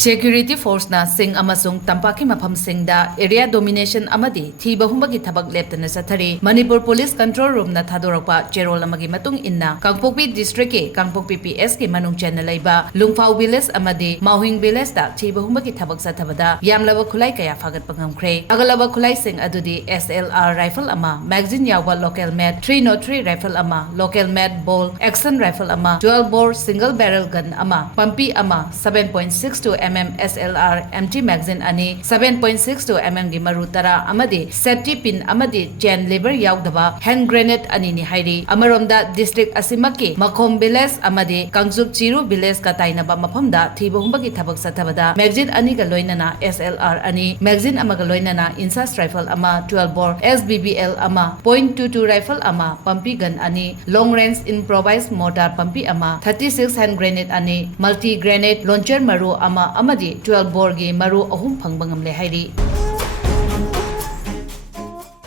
Security Force na sing amasung tampaki mafam singda area domination amadi thiba humbagi thabak leptana sathari Manipur Police Control Room na thadorakpa cherol amagi matung inna Kangpokpi District ke Kangpokpi PS ke manung channel laiba Lungphau Village amadi Mauhing Village da thiba humbagi thabak sathabada yamlaba khulai kaya Fagatpa Ngamkhre agalaba khulai sing adudi SLR rifle ama magazine yawa local made 303 rifle ama local made ball action rifle ama 12 bore single barrel gun ama pampi ama 7.62 mm SLR empty magazine ani 7.62 mm gi maru tara amadi safety pin amadi chain lever yaudaba hand grenade ani ni hairi amaromda district asimaki makhom village amadi kangjuk chiru village ka tainaba mafamda thiba humbagi thabak sathabada magazine ani ga loinana SLR ani magazine ama ga loinana insas rifle ama 12 bore SBBL ama .22 rifle ama pumpi gun ani long range improvised mortar pumpi ama 36 hand grenade ani multi grenade launcher maru ama amadi 12 bore gi maru ahum phangbangam le hairi